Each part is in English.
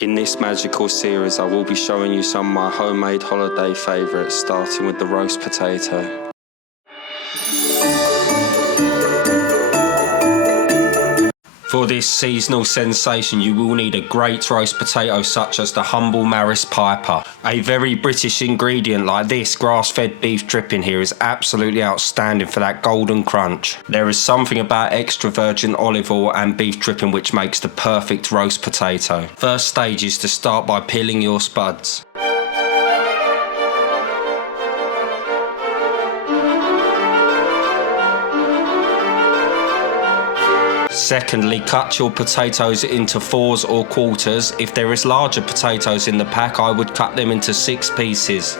In this magical series, I will be showing you some of my homemade holiday favourites, starting with the roast potato. For this seasonal sensation, you will need a great roast potato such as the Humble Maris Piper. A very British ingredient like this grass-fed beef dripping here is absolutely outstanding for that golden crunch. There is something about extra virgin olive oil and beef dripping which makes the perfect roast potato. First stage is to start by peeling your spuds. Secondly, cut your potatoes into 4s or quarters. If there is larger potatoes in the pack, I would cut them into 6 pieces.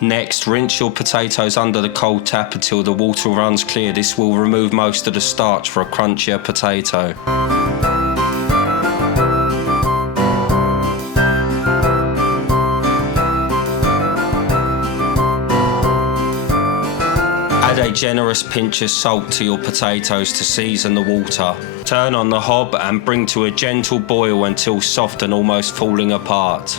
Next, rinse your potatoes under the cold tap until the water runs clear. This will remove most of the starch for a crunchier potato. Add a generous pinch of salt to your potatoes to season the water. Turn on the hob and bring to a gentle boil until soft and almost falling apart.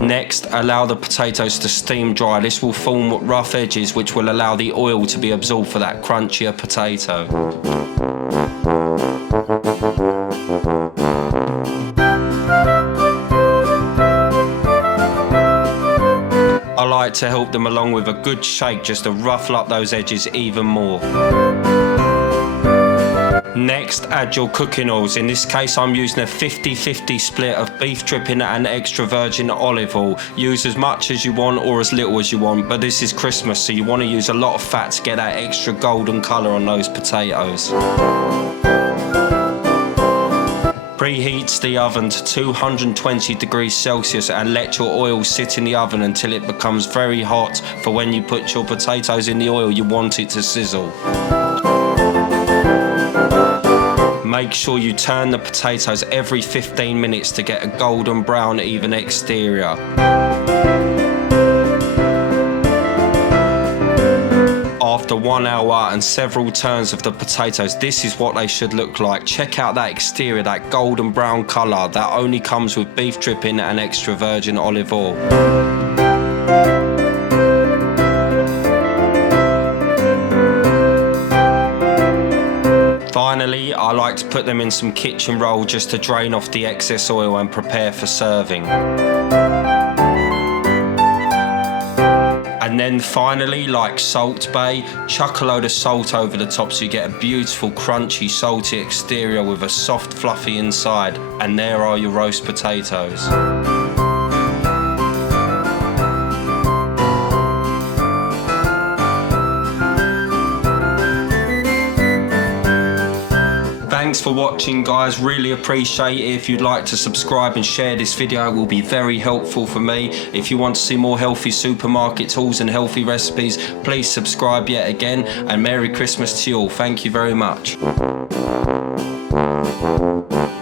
Next, allow the potatoes to steam dry. This will form rough edges which will allow the oil to be absorbed for that crunchier potato. I like to help them along with a good shake just to ruffle up those edges even more. Next, add your cooking oils. In this case, I'm using a 50-50 split of beef dripping and extra virgin olive oil. Use as much as you want or as little as you want, but this is Christmas, so you want to use a lot of fat to get that extra golden colour on those potatoes. Preheat the oven to 220 degrees Celsius and let your oil sit in the oven until it becomes very hot. For when you put your potatoes in the oil, you want it to sizzle. Make sure you turn the potatoes every 15 minutes to get a golden brown even exterior. After 1 hour and several turns of the potatoes, this is what they should look like. Check out that exterior, that golden brown colour. That only comes with beef dripping and extra virgin olive oil. Finally, I like to put them in some kitchen roll just to drain off the excess oil and prepare for serving. And then finally, like Salt Bae, chuck a load of salt over the top so you get a beautiful crunchy salty exterior with a soft fluffy inside. And there are your roast potatoes. Thanks for watching, guys. Really appreciate it. If you'd like to subscribe and share this video, it will be very helpful for me. If you want to see more healthy supermarket hauls and healthy recipes, please subscribe yet again, and Merry Christmas to you all. Thank you very much.